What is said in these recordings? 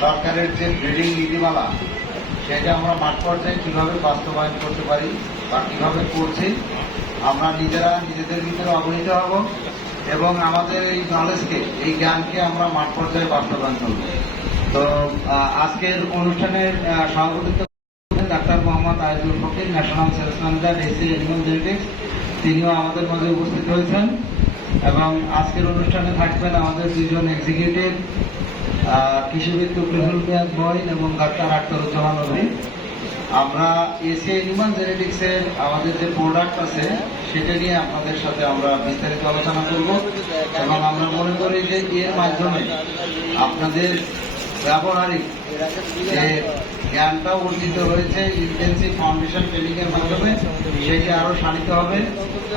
সরকারের যে ব্রিডিং নীতিমালা সেটা আমরা মাঠ পর্যায়ে কিভাবে বাস্তবায়ন করতে পারি বা কিভাবে করছি আমরা নিজেরা নিজেদের ভিতরে অবহিত হব এবং আমাদের এই নলেজকে এই জ্ঞানকে আমরা মাঠ পর্যায়ে বাস্তবায়ন করব। তো আজকের অনুষ্ঠানের সভাপতিত্ব doctor Mohammad Aizul Fakir, national sales manager, AC animal genetics, তিনিও আমাদের মাঝে উপস্থিত হয়েছেন এবং আজকের অনুষ্ঠানে থাকবেন আমাদের দুইজন এক্সিকিউটিভ, কৃষিবিদ তুকলিফুল মিয়াদ মঈন এবং ডাক্তার আখতারুজ্জামান অভি। আমরা এসি এনিম্যাল জেনেটিক্সের আমাদের যে প্রোডাক্ট আছে সেটা নিয়ে আপনাদের সাথে আমরা বিস্তারিত আলোচনা করব এবং আমরা মনে করি যে এর মাধ্যমে আপনাদের ব্যবহারিক যে জ্ঞানটা অর্জিত হয়েছে ইন্টেন্সিভ ফাউন্ডেশন ট্রেনিং এর মাধ্যমে সেটি আরো শানিত হবে।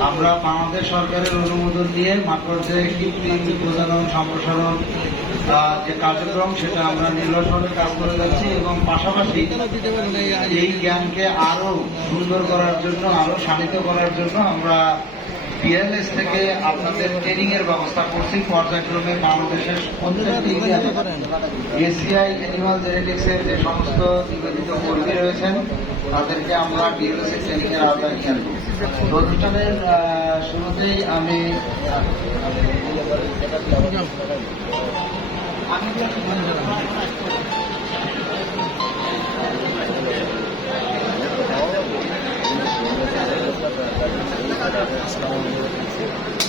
আমরা বাংলাদেশ সরকারের অনুমোদন নিয়ে মাঠ পর্যায়ে কৃত্রিম প্রজনন সম্প্রসারণ যে কার্যক্রম সেটা আমরা নির্লসভাবে কাজ করে যাচ্ছি এবং পাশাপাশি এই জ্ঞানকে আরো সুন্দর করার জন্য, আরো শানিত করার জন্য আমরা পিএলএস থেকে আপনাদের ট্রেনিং এর ব্যবস্থা করছি পর্যায়ক্রমে। বাংলাদেশের এসিআই অ্যানিমাল জেনেটিক্স এর যে সমস্ত নিবেদিত কর্মী রয়েছেন তাদেরকে আমরা পিএলএস এর ট্রেনিং এর আওতায় নিয়ে আসবো। অনুষ্ঠানের শুরুতেই আমি আসসালামু আলাইকুম।